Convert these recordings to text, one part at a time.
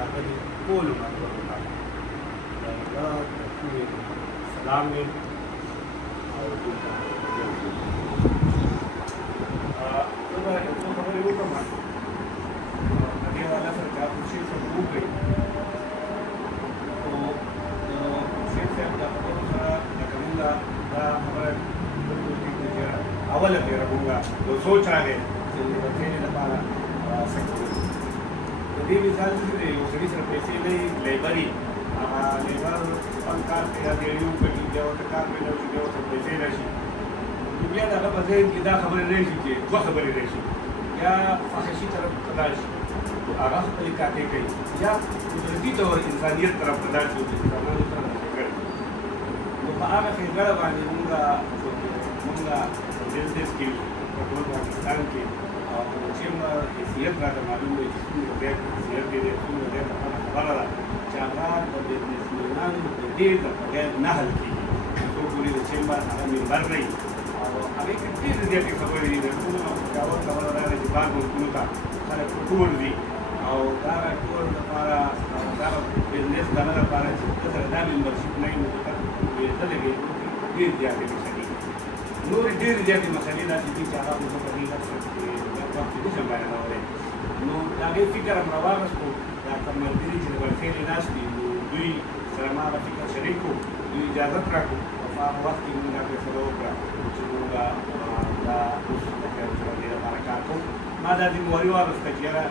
راغلي ټولو ملګرو ته د هغه سلام وي او دلته زه به یو څو خبرې وکړم د دې حواله سره چې هغه شي صاحب وکړي خو د شیخ صاحب د خبرو سره لکه مونږ دا خبره بالکل ټیک ده چې اوله ډېره مونږ یو سوچ راغی چې د ټرېنې لپاره څه کوو د دې مثال چې دی یو سړي سره پیسې نه وي لیبر وي هغه لیبر خپل کار کوي یا ډېرې وکړي بیا ورته کار پرې نه وشي بیا ورته پیسې راشي نو بیا د هغه په ذهن کې دا خبرې راشي چې دوه خبرې راشي یا فحشي طرف ته لاړ شي هغه خپلې کاکې کوي یا قدرتي طور انسانیت طرف ته لاړ شي چې انسانانو سره ښېګړه نو په هغه ښېګړه باندې مونږ بزنس کې په ټول پاکستان کې چې حیثیت راته معلوم دی چې څومره زیات حیثیت دی څومره زیاته خبره ده چې هغه د بزنسمینانو د دې د بغیر نه حل کېږي څو پورې د چیمبر هغه ممبر نه وي او هغې کې ډېرې زیاتې خبرې دي د ټولو نه خوشاور خبره دا ده چې بار ملکونو ته خلک ټول دي او دا ټول لپاره دا بزنس دغه لپاره چې ته سره دا ممبرشپ نه وي نو ته ته لګې ډېر زیاتې مسلې نورې ډېرې زیاتې مسلې داسې دي چې هغه خو زه په دې درس وخت کې نشم بیانولی نو د هغې فکر هم راواغستو دا کوم ملګري چې د بلخیلې ناست دي نو دوی سره ما هغه فکر شریک کړو دوی اجازت راکړو او په هغه وخت کې مونږ دا فیصله وکړه چې مونږ دا اوس د دې لپاره کار کوو ما دا ذمواري واغسته چې یاره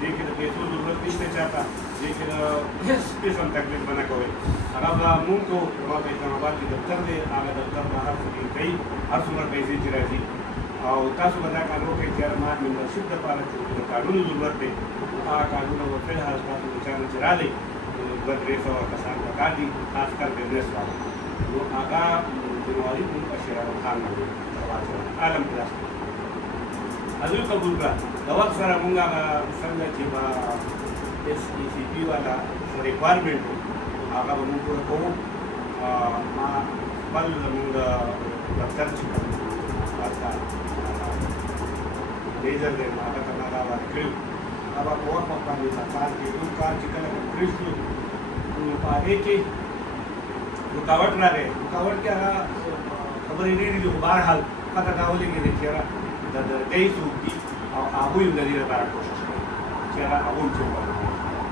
دې کې د پیسو ضرورت نشته چاته دې کې د هېڅ قسم تکلیف به نه کوئ هغه به مونږ کوو زما په اسلام آباد کې دفتر دی هغه دفتر به هر څه کوي هر څومره پیسې چې راځي او تاسو به دا کار وکړئ چې ما ممبرشپ دپاره چې د کارډونو ضرورت دی هغه کارډونه به فلحال تاسو د چا نه چې راغی دوه درې سوه کسان پکار دي خاص کر بزنس والا نو هغه ذمواري مونږ په شیر احمد خان باندې واچوله عالم کلاس هغوی قبول کړه د وخت سره مونږ هغه څنګه چې به ایس ای سی پي والا ریکوایرمنټ و هغه به مونږ پوره کوو ما خپل زمونږ دفتر چې کوم هلته لیزر دی نو هغه ته ما هغه واده کړي هغه په وخت وخت باندې کار کې کوم کار چې کله کمپلیټ شو نو په هغې کې رکاوټ راغی رکاوټ کې هغه خبرې ډېرې دي خو بهرحال پته دا ولګېدې چې یاره د دی څوک دي او هغوی هم د دې لپاره کوشش کوي چې هغه هغوی هم څوک وکړي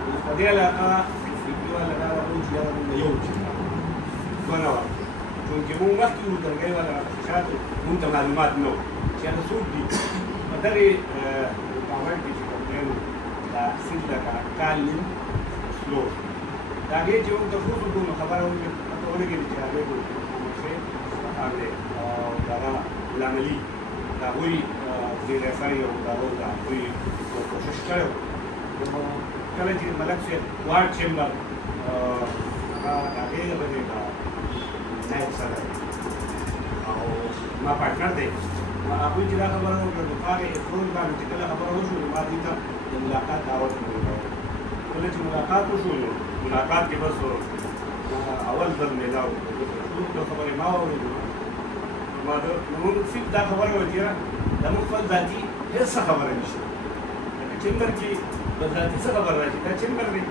اوس په دې علاقه سی پي والا دا وایي چې یاره مونږ یو چیز دوه نه وایي چونکې مونږ مخکې وو درګۍ والا راته شاته مونږ ته معلومات نه وو چې هغه څوک دي په دغې رکاوټ کې چې کوم دی نو دا سیند لکه کال نیم سلو د هغې چې مونږ تفوس وکړو نو خبره پته ولګېده چې هغې محمدشیر اصفهان دی او دغه لاملي د هغوی ډېر اثري او د هغوی کوشش کړی و نو کله چې ملک صاحب وارډ چیمبر هغه د هغې باندې نایب صدر او ما پارټنر دی هغوی چې دا خبره وکړه نو په هغې افروز باندې چې کله خبره وشوه نو ما دوی ته د ملاقات دعوت وکړو کله چې ملاقات وشو نو ملاقات کې بس اول ځل میلاو ټول خبرې ما واورېدو ما مونږ صرف دا خبره وه چې زموږ خپل ذاتي هېڅ څه خبره نشته لکه چمبر کې به ذاتي څه خبره راشي دا چمبر دی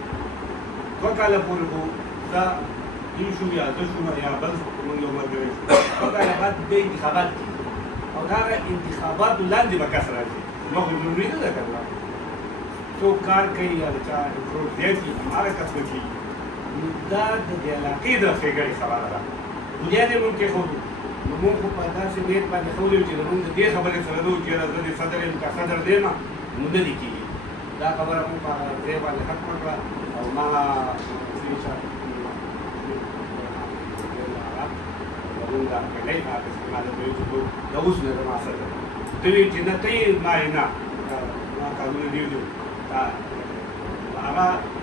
دوه کاله پورې خو دا دوی شو یا زه شوم یا بل مونږ یو ملګری شو دوه کاله بعد بیا انتخابات کېږي او د هغه انتخاباتو لاندې به کس راځي نو خو ضروري نه ده که نه څوک کار کوي یا د چا امپروټ زیات وي هماغه کس به کېږي نو دا د دې علاقې د ښېګړې خبره ده بنیاد یې مونږ کېښودو نو مونږ خو په داسې نیت باندې ښودی وو چې زمونږ د دې خبرې سره نه وو چې یاره زه د صدر یم که صدر دی نه نو نه دې کېږي دا خبره مونږ په هغه ځای باندې ختمه کړه او ما زمونږ دا پهلی هغه استعمال ته ویل چې د اوس نه زما صدر ته ویل چې نه ته یې ما یې نه ما کارونه ډېر دي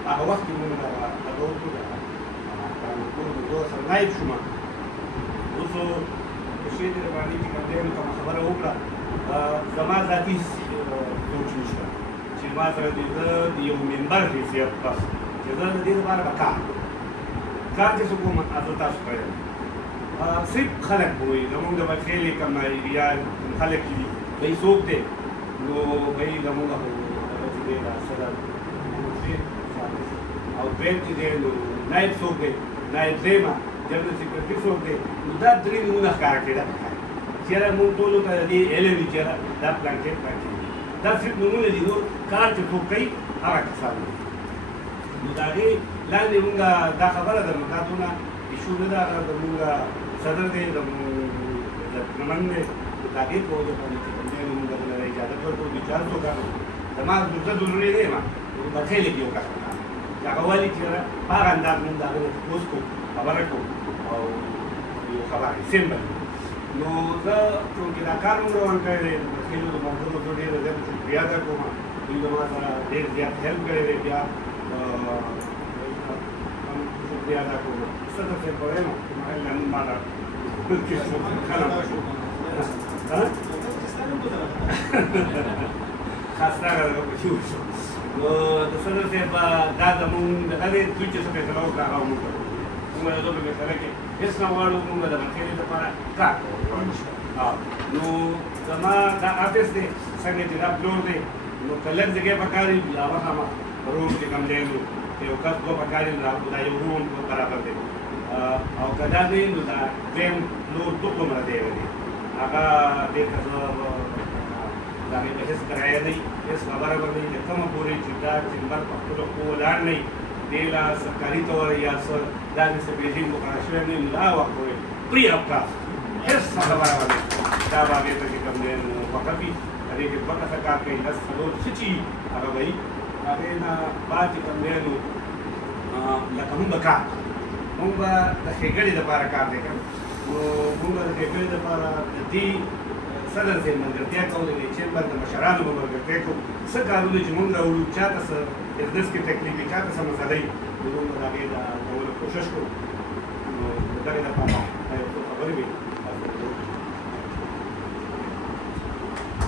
هغه وخت کې مونږ هغه وکړو سره نایب شوم اوس د شی د باندې چې کوم دی نو کومه خبره وکړه زما ذاتي سوچ نشته چې ما سره زه د یو ممبر حیثیت بس چې زه د دې لپاره به کار چې څه کوم زه تاسو کړی صرف خلک به وایي زمونږ د بچېلې کوم ایریا خلک چې دي دوی څوک دی نو دوی زمونږ چې دی دا صدر پاتې شي. او دویم چې دی نو نایب څوک دی، نایب زیمه جنرال سیکرټري څوک دی، نو دا درې نومونه ښکاره کېده پکار چېرې موږ ټولو ته د دې علم وي چېرې دا پلانټېټ پاتې دا صرف نومونه دي، نور کار چې څوک کوي هغه کسان دي. نو د هغې لاندې مونږ دا خبره ده نو دا دونه ایشو نه ده، هغه زمونږ صدر دی لمن دی، د هغې په وجه باندې چې کوم دی نو مونږ دله اجازت ورکړو چې چار څوک هغه زما زه ضروري نه یم بټۍ لږ یو کس وکړم چې هغه ولې چې په هغه انداز مونږ د هغه نه تپوس کوو خبره کوو او یو خبره سیمبل. نو زه چونکې دا کار مونږ روان کړی دی د مسکینو د ملګرو زه ډېره زیاته شکریه ادا کوم، دوی زما سره ډېر زیات هیلپ کړی دی. بیا شکریه ادا کوم صدر صاحب به وایم نن ما له خاص راغله په شو نو د صدر صاحب دا زمونږ دغه دی دوی چې څه فیصله وکړه هغه مونږ کوو. مونږ د دغه فیصله کې هېڅ نه غواړو، مونږ د مسکینې لپاره کار کوو. نو زما دا آفس دی څنګه چې دا فلور دی نو که لږ ځای پکار وي بیا هغه روم چې کوم دی نو یو کس دوه پکار وي نو دا یو روم برابر دی. او که دا نه وي نو دا دویم فلور دومره دی هغه دې ته زه د هغې په هېڅ کرایه نه وي، هېڅ خبره به نه وي، تر کومه پورې چې دا چمبر په خپلو پښو ولاړ نه وي، دې له سرکاري طور یا څه داسې بیجینګ مقرر شوی نه وي، نو دا وخت پورې پرې اف کاسټ هېڅ خبره به نه وي. دا به هغې ته چې کوم دی نو وقف وي، هغې کې دوه کسه کار کوي، لس څلور څه چې وي هغه به وي. هغې نه بعد چې کوم دی نو لکه مونږ به کار مونږ به د ښېګړې دپاره کار دی که نو مونږ به د ښېګړې دپاره د دې صدر صاحب ملګرتیا کوو، د دې چیمبر د مشرانو به ملګرتیا کوو. څه کارونه چې مونږ راوړو چا ته څه بزنس کې تکلیف وي، چا ته څه مسله وي نو مونږ به د هغې د کولو کوشش کوو. نو د دغې دپاره دا یو څو خبرې وې.